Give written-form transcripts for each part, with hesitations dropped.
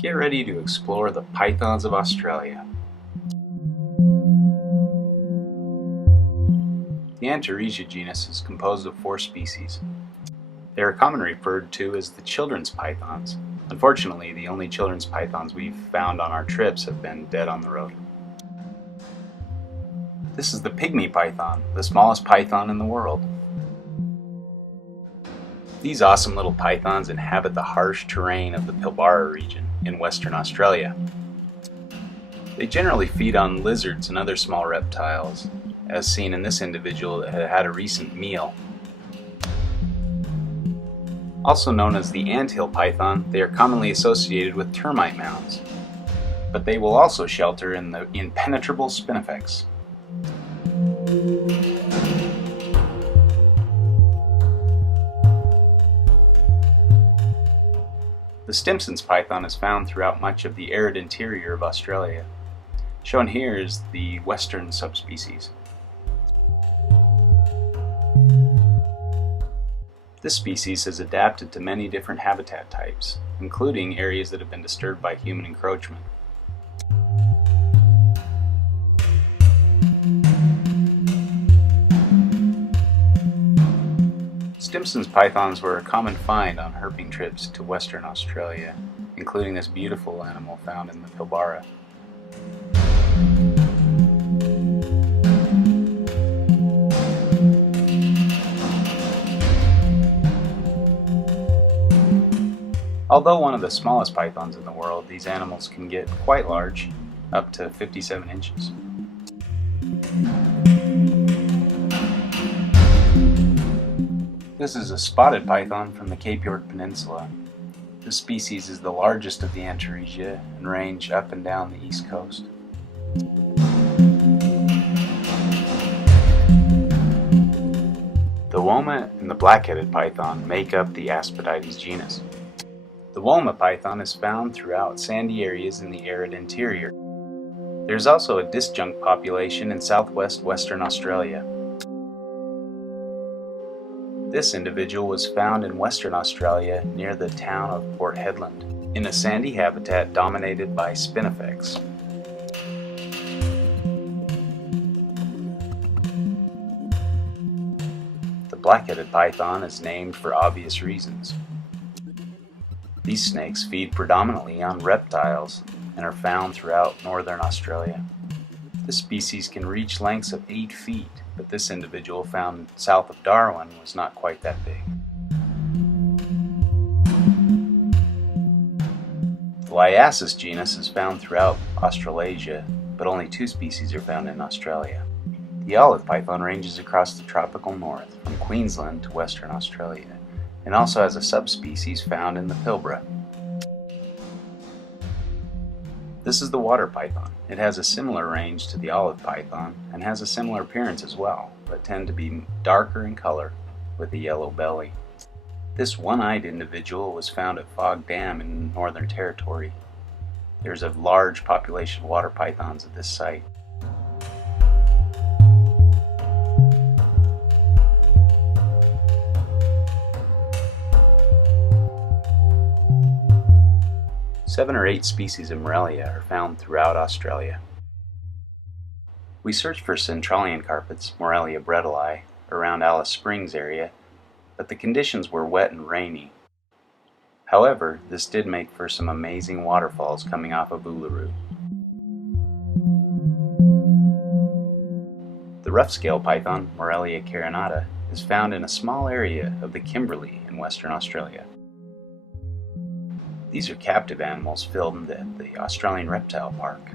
Get ready to explore the pythons of Australia. The Antaresia genus is composed of 4 species. They are commonly referred to as the children's pythons. Unfortunately, the only children's pythons we've found on our trips have been dead on the road. This is the pygmy python, the smallest python in the world. These awesome little pythons inhabit the harsh terrain of the Pilbara region in Western Australia. They generally feed on lizards and other small reptiles, as seen in this individual that had a recent meal. Also known as the anthill python, they are commonly associated with termite mounds, but they will also shelter in the impenetrable spinifex. The Stimson's python is found throughout much of the arid interior of Australia. Shown here is the western subspecies. This species has adapted to many different habitat types, including areas that have been disturbed by human encroachment. Stimson's pythons were a common find on herping trips to Western Australia, including this beautiful animal found in the Pilbara. Although one of the smallest pythons in the world, these animals can get quite large, up to 57 inches. This is a spotted python from the Cape York Peninsula. This species is the largest of the Antaresia and range up and down the east coast. The woma and the black-headed python make up the Aspodites genus. The woma python is found throughout sandy areas in the arid interior. There is also a disjunct population in southwest Western Australia. This individual was found in Western Australia near the town of Port Hedland, in a sandy habitat dominated by spinifex. The black-headed python is named for obvious reasons. These snakes feed predominantly on reptiles and are found throughout northern Australia. This species can reach lengths of 8 feet, but this individual found south of Darwin was not quite that big. The Liasis genus is found throughout Australasia, but only 2 species are found in Australia. The olive python ranges across the tropical north, from Queensland to Western Australia, and also has a subspecies found in the Pilbara. This is the water python. It has a similar range to the olive python and has a similar appearance as well, but tend to be darker in color with a yellow belly. This one-eyed individual was found at Fog Dam in Northern Territory. There's a large population of water pythons at this site. Seven or 8 species of Morelia are found throughout Australia. We searched for centralian carpets, Morelia bredli, around Alice Springs area, but the conditions were wet and rainy. However, this did make for some amazing waterfalls coming off of Uluru. The rough-scale python, Morelia carinata, is found in a small area of the Kimberley in Western Australia. These are captive animals filmed at the Australian Reptile Park.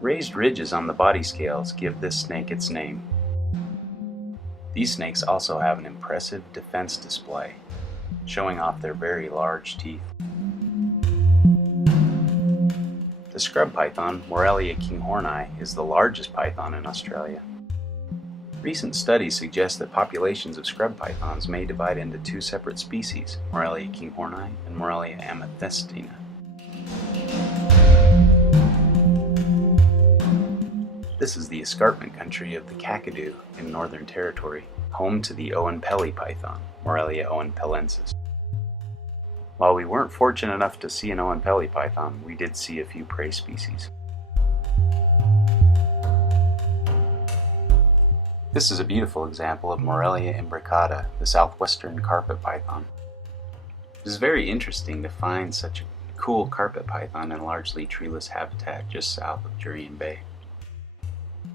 Raised ridges on the body scales give this snake its name. These snakes also have an impressive defense display, showing off their very large teeth. The scrub python, Morelia kinghorni, is the largest python in Australia. Recent studies suggest that populations of scrub pythons may divide into 2 separate species, Morelia kinghorni and Morelia amethystina. This is the escarpment country of the Kakadu in Northern Territory, home to the Oenpelli python, Morelia oenpellensis. While we weren't fortunate enough to see an Oenpelli python, we did see a few prey species. This is a beautiful example of Morelia imbricata, the southwestern carpet python. It is very interesting to find such a cool carpet python in a largely treeless habitat just south of Jurien Bay.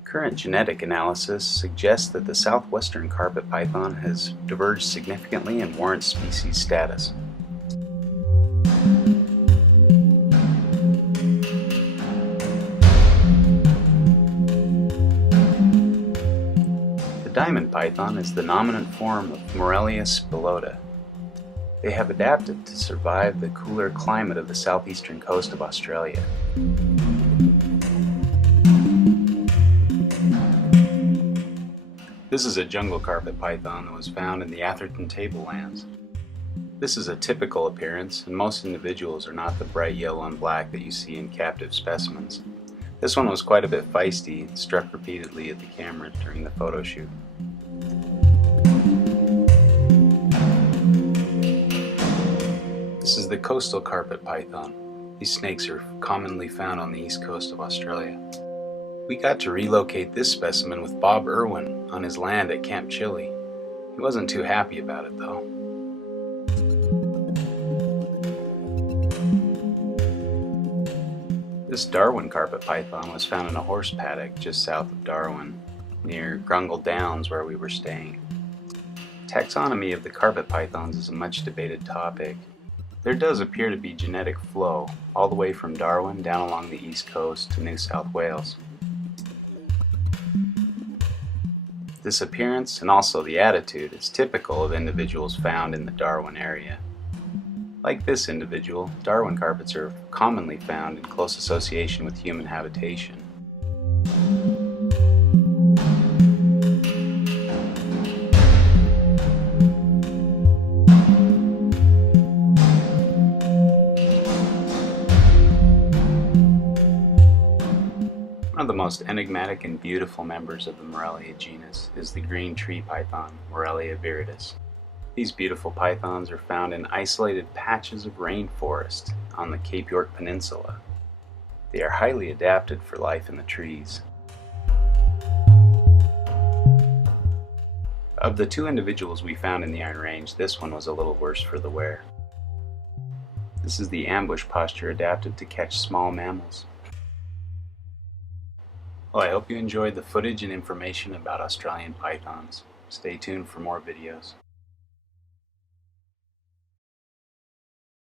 Current genetic analysis suggests that the southwestern carpet python has diverged significantly and warrants species status. The diamond python is the nominant form of Morelia spilota. They have adapted to survive the cooler climate of the southeastern coast of Australia. This is a jungle carpet python that was found in the Atherton tablelands. This is a typical appearance, and most individuals are not the bright yellow and black that you see in captive specimens. This one was quite a bit feisty and struck repeatedly at the camera during the photo shoot. This is the coastal carpet python. These snakes are commonly found on the east coast of Australia. We got to relocate this specimen with Bob Irwin on his land at Camp Chile. He wasn't too happy about it though. This Darwin carpet python was found in a horse paddock just south of Darwin, near Grungle Downs where we were staying. Taxonomy of the carpet pythons is a much debated topic. There does appear to be genetic flow all the way from Darwin down along the east coast to New South Wales. This appearance and also the attitude is typical of individuals found in the Darwin area. Like this individual, Darwin carpets are commonly found in close association with human habitation. One of the most enigmatic and beautiful members of the Morelia genus is the green tree python, Morelia viridis. These beautiful pythons are found in isolated patches of rainforest on the Cape York Peninsula. They are highly adapted for life in the trees. Of the two individuals we found in the Iron Range, this one was a little worse for the wear. This is the ambush posture adapted to catch small mammals. Well, I hope you enjoyed the footage and information about Australian pythons. Stay tuned for more videos.